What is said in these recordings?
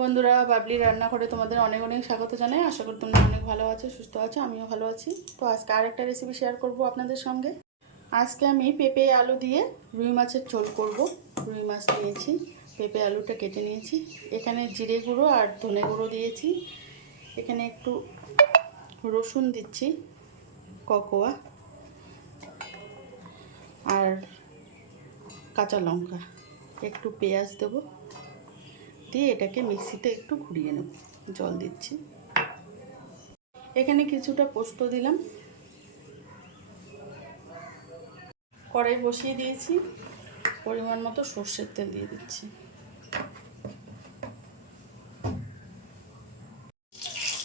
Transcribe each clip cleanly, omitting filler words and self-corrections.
বন্ধুরা, বাবলি রান্নাঘরে তোমাদের অনেক অনেক স্বাগত জানাই। আশা করি তোমরা অনেক ভালো আছো, সুস্থ আছো, আমিও ভালো আছি। তো আজকে আরেকটা রেসিপি শেয়ার করব আপনাদের সঙ্গে। আজকে আমি পেঁপে আলু দিয়ে রুই মাছের ঝোল করব। রুই মাছ নিয়েছি, পেঁপে আলুটা কেটে নিয়েছি, এখানে জিরে গুঁড়ো আর ধনে গুঁড়ো দিয়েছি, এখানে একটু রসুন দিচ্ছি ককোয়া, আর কাঁচা লঙ্কা, একটু পেঁয়াজ দেবো, দিয়ে এটাকে মিক্সিতে একটু ঘুরিয়ে নেব। জল দিচ্ছি, এখানে কিছুটা পোস্ত দিলাম, কড়াই বসিয়ে দিয়েছি, পরিমাণ মতো সর্ষের তেল দিয়ে দিচ্ছি।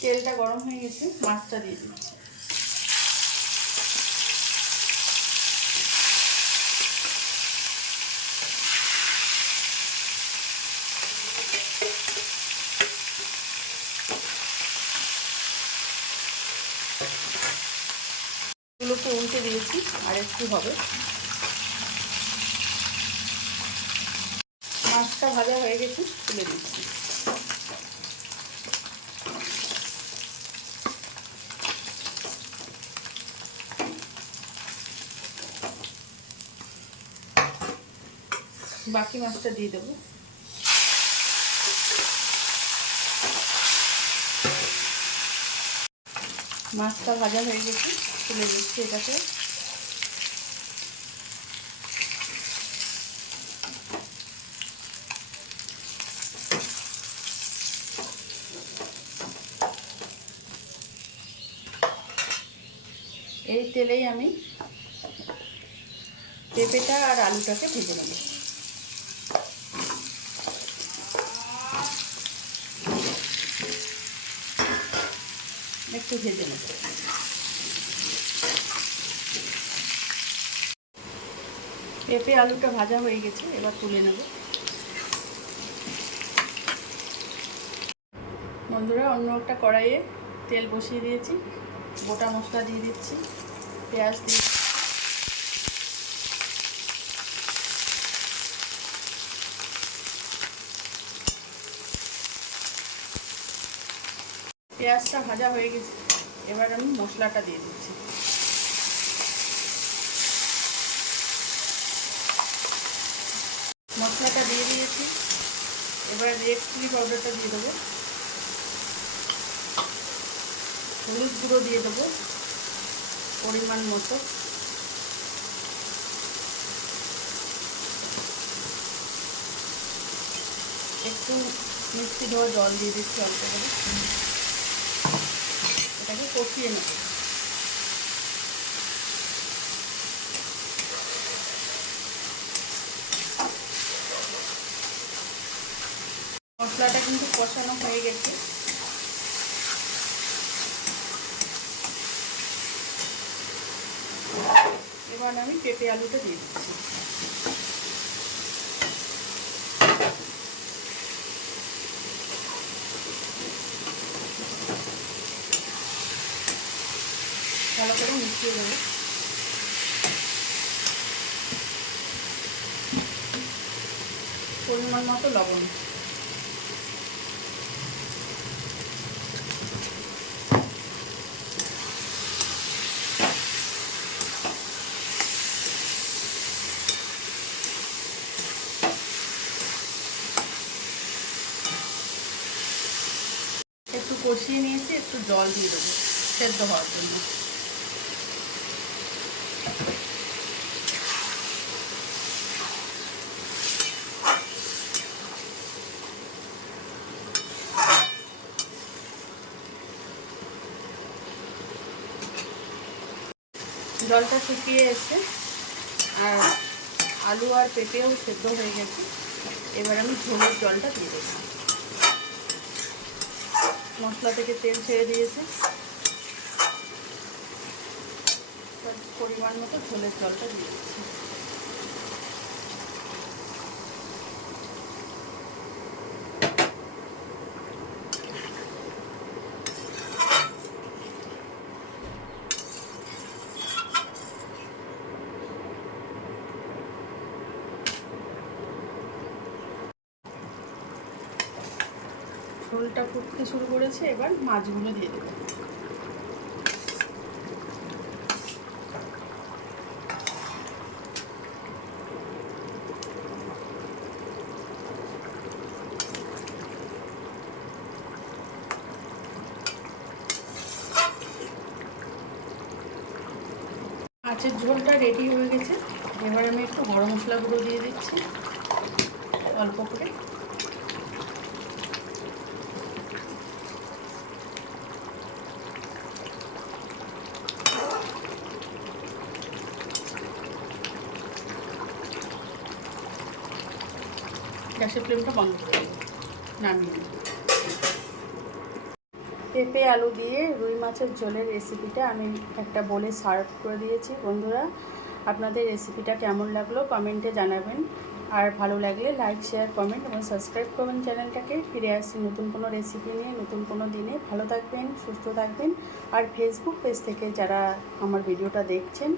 তেলটা গরম হয়ে গেছে, মাছটা দিয়ে দিচ্ছি। এগুলোকে উল্টে দিয়েছি, আর একটু হবে। মাছটা ভাজা হয়ে গেছে, তুলে দিচ্ছি। বাকি মাছটা দিয়ে দেবো। মাছটা ভাজা হয়ে গেছে, তুলে দিচ্ছি এটাকে। এই তেলেই আমি পেঁপেটা আর আলুটাকে ভেজে নেব। একটু ভেজে নেব। পেঁপে আলুটা ভাজা হয়ে গেছে, এবার তুলে নেব। বন্ধুরা, অন্য একটা কড়াইয়ে তেল বসিয়ে দিয়েছি, গোটা মশলা দিয়ে দিচ্ছি, পেঁয়াজ দিয়ে পেঁয়াজটা ভাজা হয়ে গেছে, এবার আমি মশলাটা দিয়ে দিচ্ছি। মশলাটা দিয়ে দিয়েছি, এবার রেড চিলি পাউডারটা দিয়ে দেবো, হলুদ গুঁড়ো দিয়ে দেবো পরিমাণ মতো, একটু মিষ্টি ধোয়া জল দিয়ে দিচ্ছি অল্প করে, এটাকে কষিয়ে নেব। মশলাটা কিন্তু কষানো হয়ে গেছে, এবার আমি পেঁপে আলুটা দিয়ে দিচ্ছি। ভালো করে মিশিয়ে দেবো। পরিমাণ মতো লবণ, একটু কষিয়ে নিয়েছি, একটু জল দিয়ে দেবো সেদ্ধ হওয়ার জন্য। জলটা শুকিয়ে এসে আর আলু আর পেঁপেও সেদ্ধ হয়ে গেছে, এবার আমি ঝোলের জলটা দিয়ে দেবো। মশলা থেকে তেল ছেড়ে দিয়েছে, পরিমাণ মতো ঝোলের জলটা দিয়ে দিচ্ছি। ঝোলটা ফুটতে শুরু করেছে, এবার মাছগুলো দিয়ে দেবো। মাছের ঝোলটা রেডি হয়ে গেছে। এবার আমি একটু গরম মশলা গুঁড়ো দিয়ে দিচ্ছি অল্প করে। গ্যাসের ফ্লেমটা বন্ধ করে দেবো, নামিয়ে দেবো। পেঁপে আলু দিয়ে রুই মাছের ঝোলের রেসিপিটা আমি একটা বলে সার্ভ করে দিয়েছি। বন্ধুরা, আপনাদের রেসিপিটা কেমন লাগলো কমেন্টে জানাবেন। আর ভালো লাগলে লাইক, শেয়ার, কমেন্ট এবং সাবস্ক্রাইব করবেন চ্যানেলটাকে। ফিরে আসছি নতুন কোনো রেসিপি নিয়ে, নতুন কোনো দিনে। ভালো থাকবেন, সুস্থ থাকবেন। আর ফেসবুক পেজ থেকে যারা আমার ভিডিওটা দেখছেন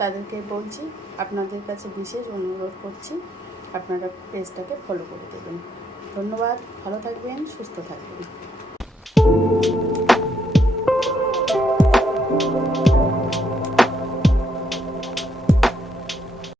তাদেরকে বলছি, আপনাদের কাছে বিশেষ অনুরোধ করছি, আপনারা পেজটাকে ফলো করে দেবেন। ধন্যবাদ, ভালো থাকবেন, সুস্থ থাকবেন।